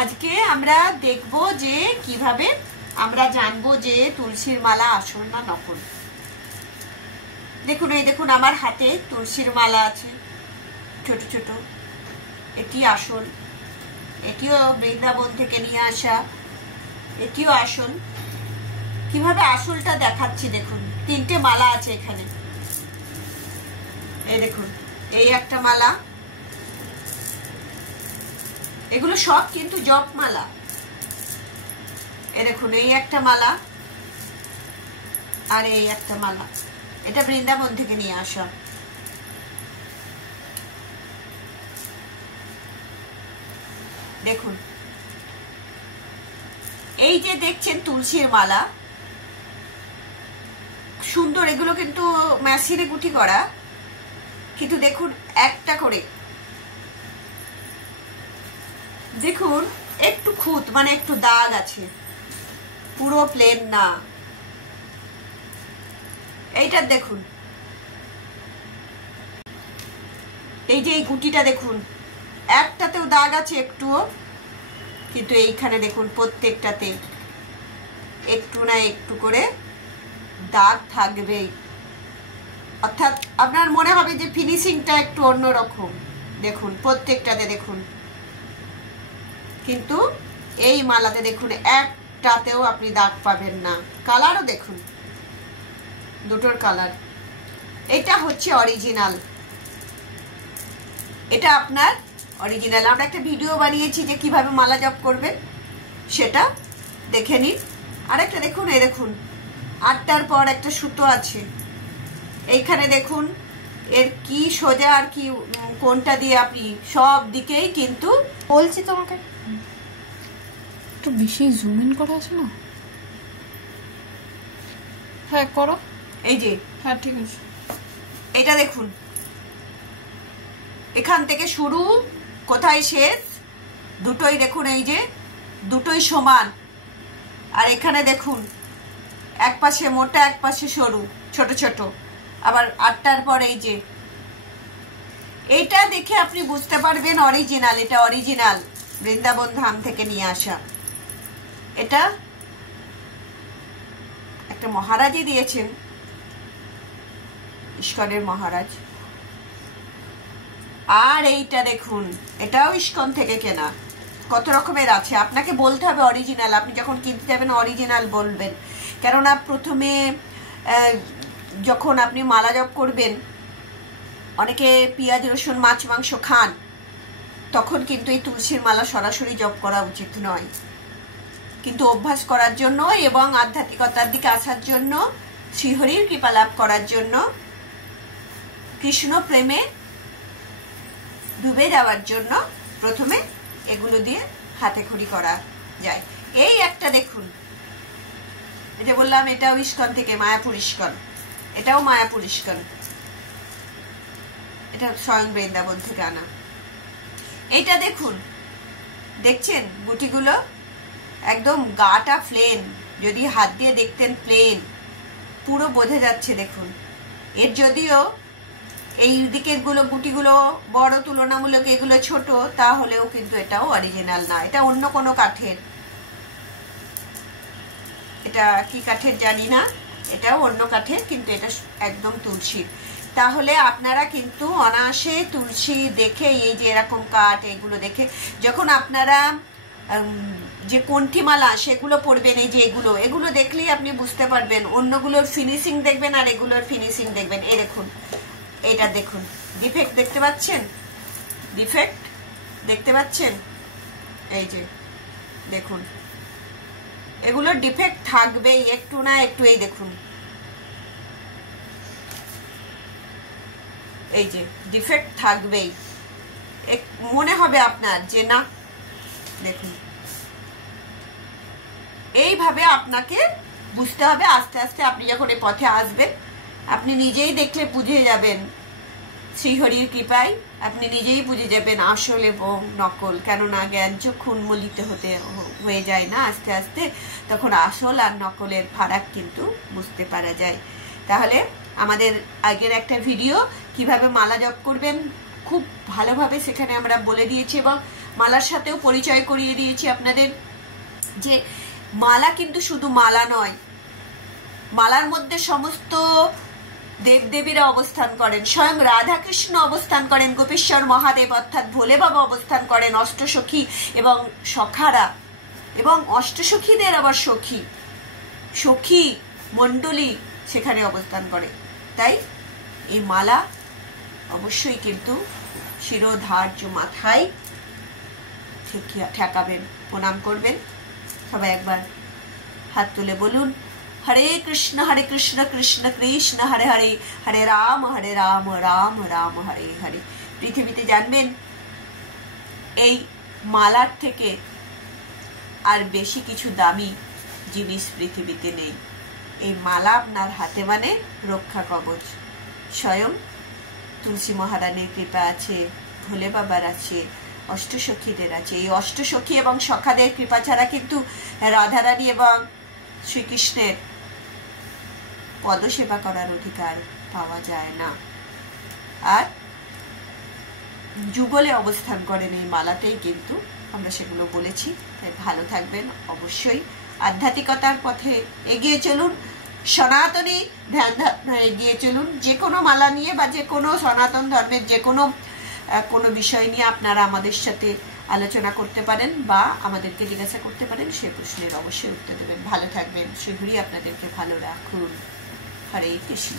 আজকে আমরা দেখব যে কিভাবে আমরা জানবো যে তুলসীর মালা আসল না নকল। দেখুন, এই দেখুন আমার হাতে তুলসীর মালা আছে, ছোট ছোট। এটি আসল, এটিও বৃন্দাবন থেকে নিয়ে আসা, এটিও আসল। কিভাবে আসলটা দেখাচ্ছি দেখুন। তিনটে মালা আছে এখানে, এই দেখুন, এই একটা মালা, এগুলো সব কিন্তু জপ মালা। এই দেখুন, এই একটা মালা আর এই একটা মালা, এটা বৃন্দাবন থেকে নিয়ে আসা। দেখুন, এই যে দেখছেন তুলসীর মালা, সুন্দর। এগুলো কিন্তু মেশিনে গুটি করা, কিন্তু দেখুন একটা করে, দেখুন একটু খুঁত, মানে একটু দাগ আছে, পুরো প্লেন না। এইটা দেখুন, এই যে এই গুটিটা দেখুন, একটাতেও দাগ আছে একটুও, কিন্তু এইখানে দেখুন প্রত্যেকটাতে একটু না একটু করে দাগ থাকবেই। অর্থাৎ আপনার মনে হবে যে ফিনিশিংটা একটু অন্যরকম। দেখুন প্রত্যেকটাতে দেখুন, কিন্তু এই মালাতে দেখুন একটাতেও আপনি দাগ পাবেন না। কালারও দেখুন, দুটোর কালার। এটা হচ্ছে অরিজিনাল, এটা আপনার অরিজিনাল। আমরা একটা ভিডিও বানিয়েছি যে কিভাবে মালা জপ করবেন, সেটা দেখে নিন। আরেকটা দেখুন, এই দেখুন আটটার পর একটা সুতো আছে এইখানে। দেখুন এর কি সোজা আর কি কোনটা দিয়ে আপনি সব দিকেই কিন্তু বলছি তোমাকে একটু বেশি জুম ইন করা আছে না? হ্যাঁ করো। এই যে, হ্যাঁ ঠিক আছে। এটা দেখুন, এখান থেকে শুরু, কোথায় শেষ, দুটোই দেখুন, এই যে দুটোই সমান। আর এখানে দেখুন এক পাশে মোটা এক পাশে সরু, ছোট ছোট। আবার আটটার পর এই যে, এইটা দেখে আপনি বুঝতে পারবেন অরিজিনাল। এটা অরিজিনাল বৃন্দাবন ধাম থেকে নিয়ে আসা। এটা একটা মহারাজই দিয়েছেন, ইস্কনের মহারাজ। আর এইটা দেখুন, এটাও ইস্কন থেকে কেনা। কত রকমের আছে, আপনাকে বলতে হবে অরিজিনাল। আপনি যখন কিনতে যাবেন অরিজিনাল বলবেন, কেননা প্রথমে যখন আপনি মালা জপ করবেন, অনেকে পেঁয়াজ রসুন মাছ মাংস খান, তখন কিন্তু এই তুলসীর মালা সরাসরি জপ করা উচিত নয়। কিন্তু অভ্যাস করার জন্য এবং আধ্যাত্মিকতার দিকে আসার জন্য, শ্রীহরির কৃপা লাভ করার জন্য, কৃষ্ণ প্রেমে ডুবে যাওয়ার জন্য প্রথমে এগুলো দিয়ে হাতে খড়ি করা যায়। এই একটা দেখুন, এটা বললাম এটাও ইস্কন থেকে, মায়াপুর ইস্কন। এটাও মায়াপুর ইস্কন, এটা স্বয়ং বৃন্দাবন থেকে আনা। এইটা দেখুন, দেখছেন গুটিগুলো একদম গাটা প্লেন, যদি হাত দিয়ে দেখতেন প্লেন, পুরো বোঝা যাচ্ছে। দেখুন এর যদিও এই দিকের গুটিগুলো বড়, তুলনামূলক এগুলো ছোট, তাহলেও কিন্তু এটাও অরিজিনাল না। এটা অন্য কোনো কাঠের, এটা কি কাঠের জানি না, এটাও অন্য কাঠের, কিন্তু এটা একদম তুলসীর। তাহলে আপনারা কিন্তু অনায়াসে তুলসী দেখে, এই যে এরকম কাঠ, এগুলো দেখে যখন আপনারা যে কণ্ঠিমালা সেগুলো পড়বেন, এই যে এগুলো দেখলেই আপনি বুঝতে পারবেন। অন্যগুলোর ফিনিশিং দেখবেন আর এগুলোর ফিনিশিং দেখবেন। এই দেখুন, এটা দেখুন, ডিফেক্ট দেখতে পাচ্ছেন, ডিফেক্ট দেখতে পাচ্ছেন, এই যে দেখুন, এগুলোর ডিফেক্ট থাকবেই একটু না একটু। এই দেখুন, এই যে ডিফেক্ট থাকবেই, মনে হবে আপনার যে না। দেখুন এইভাবে আপনাকে বুঝতে হবে। আস্তে আস্তে আপনি যখন এই পথে আসবেন, আপনি নিজেই দেখলে বুঝে যাবেন, শ্রীহরির কৃপায় আপনি নিজেই বুঝে যাবেন আসল এবং নকল। কেননা জ্ঞান চক্ষু উন্মোলিত হয়ে যায় না আস্তে আস্তে, তখন আসল আর নকলের ফারাক কিন্তু বুঝতে পারা যায়। তাহলে আমাদের আগের একটা ভিডিও কিভাবে মালা জপ করবেন খুব ভালোভাবে সেখানে আমরা বলে দিয়েছি, এবং মালার সাথেও পরিচয় করিয়ে দিয়েছি আপনাদের যে মালা কিন্তু শুধু মালা নয়, মালার মধ্যে সমস্ত দেবদেবীরা অবস্থান করেন, স্বয়ং রাধাকৃষ্ণ অবস্থান করেন, গোপেশ্বর মহাদেব অর্থাৎ ভোলে বাবা অবস্থান করেন, অষ্টসখী এবং সখারা এবং অষ্টসখীদের আবার সখী মণ্ডলী সেখানে অবস্থান করে। তাই এই মালা অবশ্যই কিন্তু শিরোধার্য মাথায় ঠেকাবেন, প্রণাম করবেন। সবাই একবার হাত তুলে বলুন, হরে কৃষ্ণ কৃষ্ণ কৃষ্ণ হরে হরে, হরে রাম রাম রাম হরে হরে। পৃথিবীতে জানবেন এই মালার থেকে আর বেশি কিছু দামি জিনিস পৃথিবীতে নেই। এই মালা আপনার হাতে মানে রক্ষা কবচ। স্বয়ং তুলসী মহারানীর কৃপা আছে, ভোলে বাবার আছে, অষ্টসখীদের আছে। এই অষ্টসখী এবং সখাদের কৃপা ছাড়া কিন্তু রাধারানী এবং শ্রীকৃষ্ণের পদসেবা করার অধিকার পাওয়া যায় না। আর যুগলে অবস্থান করেন এই মালাতেই, কিন্তু আমরা সেগুলো বলেছি। তাই ভালো থাকবেন, অবশ্যই আধ্যাত্মিকতার পথে এগিয়ে চলুন, সনাতনী ধ্যান ধারণায় এগিয়ে চলুন। যে কোনো মালা নিয়ে বা যে কোনো সনাতন ধর্মের যে কোনো বিষয় নিয়ে আপনারা আমাদের সাথে আলোচনা করতে পারেন বা আমাদেরকে জিজ্ঞাসা করতে পারেন, সে প্রশ্নের অবশ্যই উত্তর দেবেন। ভালো থাকবেন, সেগুলি আপনাদেরকে ভালো রাখুন। হরে কৃষ্ণ।